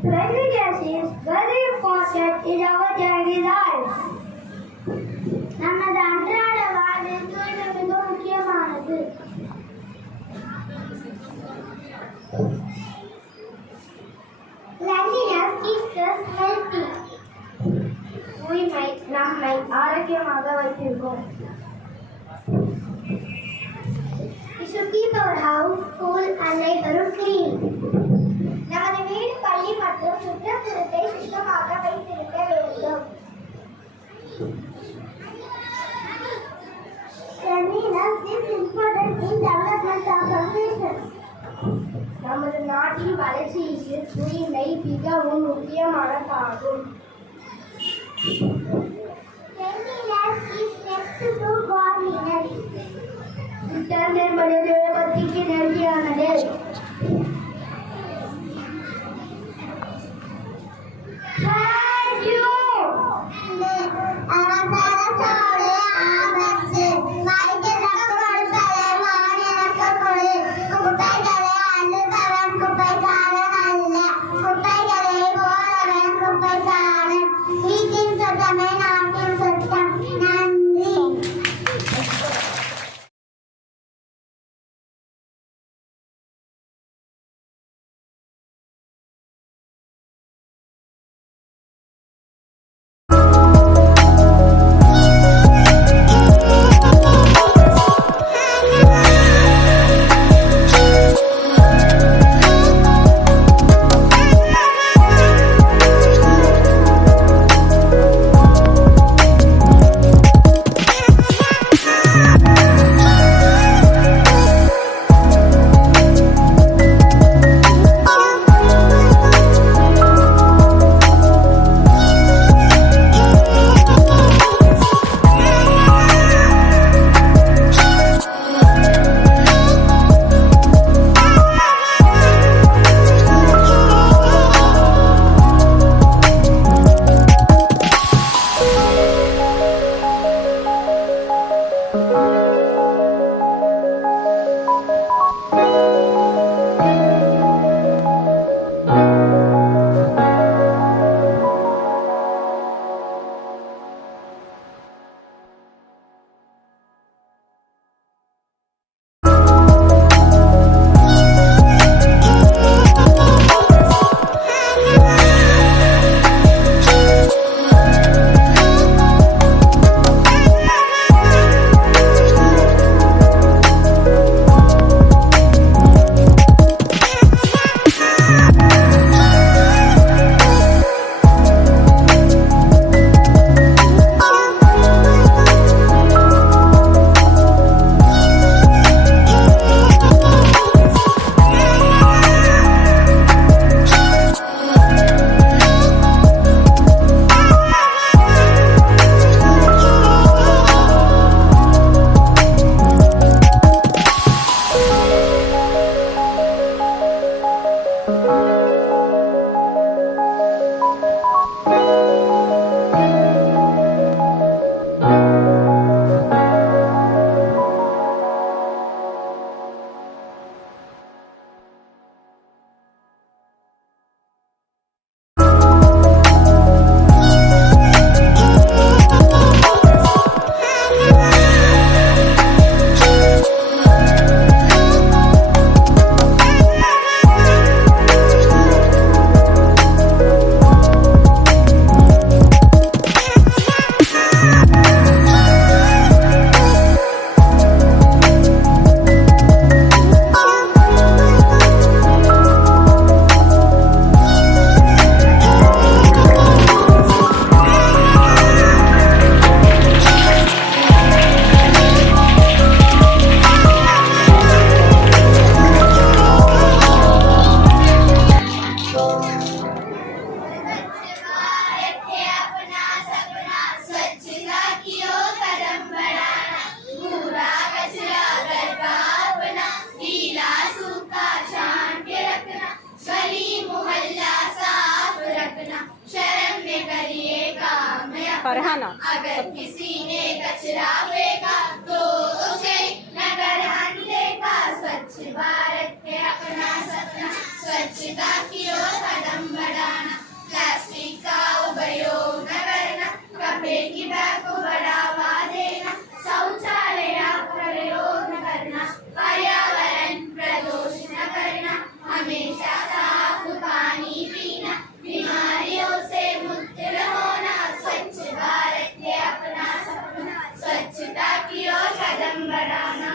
Cleanliness is very important in our daily life. நமது அன்றாட வாழ்வில் தூய்மை மிக முக்கியமானது. Cleanliness keeps us healthy. தூய்மை நம்மை ஆரோக்கியமாக வைத்திருக்கும். We should keep our house, school and neighborhood clean. நமது வீடு, பள்ளி மற்றும் சுற்றுப்புறத்தை சுத்தமாக வைத்திருக்க வேண்டும். Cleanliness is important in development of a nation. நமது நாட்டின் வளர்ச்சிக்கு தூய்மை மிகவும் முக்கியமானதாகும். Cleanliness is next to godliness. சுத்தம் என்பது தேவபக்திக்கு நெருங்கியானது. फरहाना। अगर किसी ने कचरा फेंका तो उसे नगर देगा। स्वच्छ भारत है अपना सपना, स्वच्छता की ओर कदम बढ़ाना। प्लास्टिक का उपयोग न करना, कपड़े की बैग को बढ़ावा देना, शौचालय प्रयोग न करना, पर्यावरण प्रदूषित न करना, हमेशा साफ पानी पीना, बीमारियों से मुक्त होना। स्वच्छ भारत है अपना सपना, स्वच्छता की ओर कदम बढ़ाना।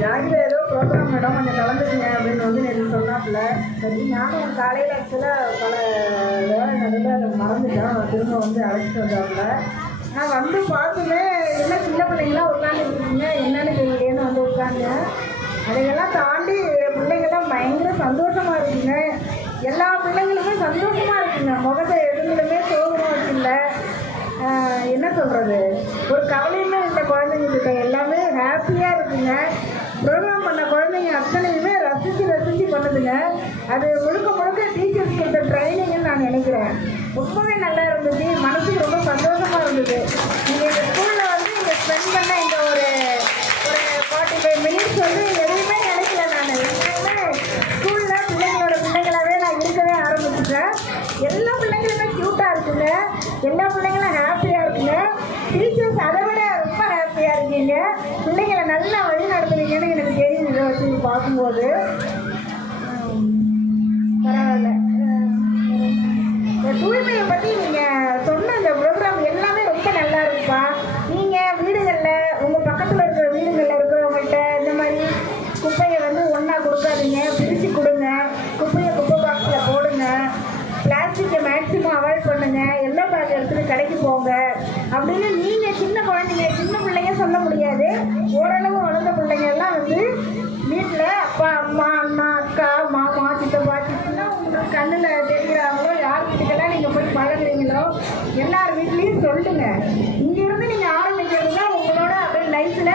ஜாகில ஏதோ ப்ரோக்ராம் மேடம் கொஞ்சம் கலந்துக்குங்க அப்படின்னு வந்து எனக்கு சொன்னாப்புல. சரி நானும் காலையில் ஆக்சுவலாக பல வேலை நடந்து அதை மறந்துட்டேன். திரும்ப வந்து அழைச்சிட்டு வந்தாப்புல. நான் வந்து பார்த்துமே என்ன சின்ன பிள்ளைங்களாம் உட்காந்துருக்கீங்க என்னன்னு தெரியலேன்னு வந்து உட்காந்து அதையெல்லாம் தாண்டி பிள்ளைங்கள்லாம் பயங்கர சந்தோஷமாக இருக்குங்க. எல்லா பிள்ளைங்களுமே சந்தோஷமாக இருக்குங்க. முகத்தை எதுங்களுமே சோகமாக இருக்குல்ல. என்ன சொல்கிறது, ஒரு கவலையுமே இந்த குழந்தைங்களுக்கு எல்லாமே ஹாப்பியாக இருக்குங்க. ப்ரோக்ராம் பண்ண குழந்தைங்க அத்தனையுமே ரசித்து பண்ணுதுங்க. அது முழுக்க முழுக்க டீச்சர்ஸ் கொடுத்த ட்ரைனிங்னு நான் நினைக்கிறேன். ரொம்பவே நல்லா இருந்துச்சு, மனசுக்கு ரொம்ப சந்தோஷமாக இருந்தது. நீங்கள் இந்த ஸ்கூலில் வந்து இங்கே ஸ்பெண்ட் பண்ண இந்த ஒரு 45 மினிட்ஸ் வந்து எதுவுமே நினைக்கல. நான் எல்லாமே ஸ்கூலில் பிள்ளைங்களாகவே நான் இருக்கவே ஆரம்பிச்சிட்டேன். எல்லா பிள்ளைங்களுமே க்யூட்டாக இருக்குங்க, எல்லா பிள்ளைங்களும் ஹாப்பியாக இருக்குங்க. டீச்சர்ஸ் அதை விட ரொம்ப ஹாப்பியாக இருக்கீங்க. பிள்ளைங்களை நல்லா வழி நடத்துறீங்கன்னு எனக்கு தெரியும் இதை வச்சு பார்க்கும்போது. பரவாயில்ல. இந்த தூய்மையை பற்றி நீங்கள் சொன்ன இந்த ப்ரோக்ராம் எல்லாமே ரொம்ப நல்லா இருக்குப்பா. நீங்கள் வீடுகளில் உங்கள் பக்கத்தில் இருக்கிற வீடுகளில் இருக்கிறவங்கள்ட்ட இந்த மாதிரி குப்பையை வந்து ஒன்றா கொடுக்காதீங்க, பிரித்து கொடுங்க. குப்பையை குப்பை பாக்ஸில் போடுங்க. பிளாஸ்டிக்கை மேக்ஸிமம் அவாய்ட் பண்ணுங்கள். எல்லோ பேக் எடுத்துகிட்டு கடைக்கு போங்க அப்படின்னு நீங்கள் சின்ன குழந்தைங்க சின்ன பிள்ளைங்க சொல்ல முடியாது. ஓரளவு வளர்ந்த பிள்ளைங்க எல்லாம் வந்து வீட்டில் அப்பா அம்மா அண்ணா அக்கா மாமா சித்தப்பா சித்தனா உங்களுக்கு கண்ணில் தெரிகிறாங்களோ யார் வீட்டுக்கெல்லாம் நீங்கள் போய் பழகுறீங்களோ எல்லார் வீட்லேயும் சொல்லுங்கள். இங்கேருந்து நீங்கள் ஆரம்பிக்கிறது தான் உங்களோட அப்படியே லைஃப்பில்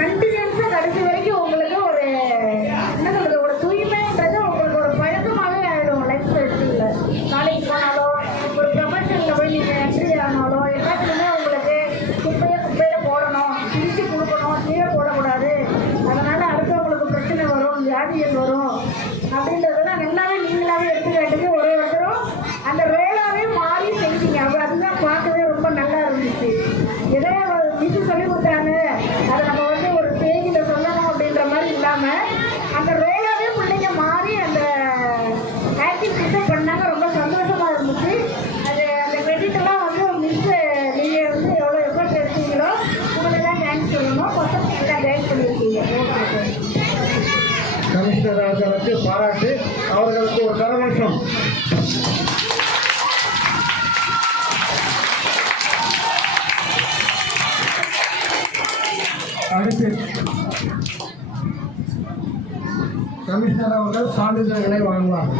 கண்டினியூஸாக கடைசி வரைக்கும் உங்களுக்கு ஒரு என்ன சொல்கிறது, ஒரு தூய்மைன்றது உங்களுக்கு ஒரு பழக்கமாகவே ஆகிடும். லைஃப் ஸ்டைலில் காலேஜ் போனாலோ ஒரு ப்ரொஃபஷனில் போய் நீங்கள் என்ட்ரி ஆனாலோ எல்லாத்துக்குமே உங்களுக்கு குப்பையில் போடணும், பிரித்து கொடுக்கணும், கீழே போடக்கூடாது, அதனால் அடுத்தவங்களுக்கு பிரச்சனை வரும், வியாதிகள் வரும் அப்படின்றதெல்லாம் எல்லாமே நீங்களாகவே எடுத்துக்காட்டுக்கு ஒருத்தரும் அந்த ரோலாகவே மாறி செஞ்சீங்க. அதுதான் பார்க்கவே ரொம்ப நல்லா இருந்துச்சு. எதோ மிஸ் சொல்லி கொடுத்தாங்க அதை நம்ம வந்து ஒரு பேஜில் சொல்லணும் அப்படின்ற மாதிரி இல்லாமல் அந்த ரோலாகவே பிள்ளைங்க மாறி அந்த ஆக்டிவிட்டிஸை பண்ணாங்க. ரொம்ப சந்தோஷமாக இருந்துச்சு. அது அந்த கிரெடிட்டெல்லாம் வந்து மிஸ்ஸு நீங்கள் வந்து எவ்வளோ எஃபர்ட் எடுத்தீங்களோ உங்களெல்லாம் தேங்க்ஸ் சொல்லணும். பசங்க கைட் பண்ணியிருக்கீங்க. கமிஷனர் அவர்களுக்கு பாராட்டு. அவர்களுக்கு ஒரு கரகோஷம். அடுத்து கமிஷனர் அவர்கள் சான்றிதழ்களை வழங்குவார்.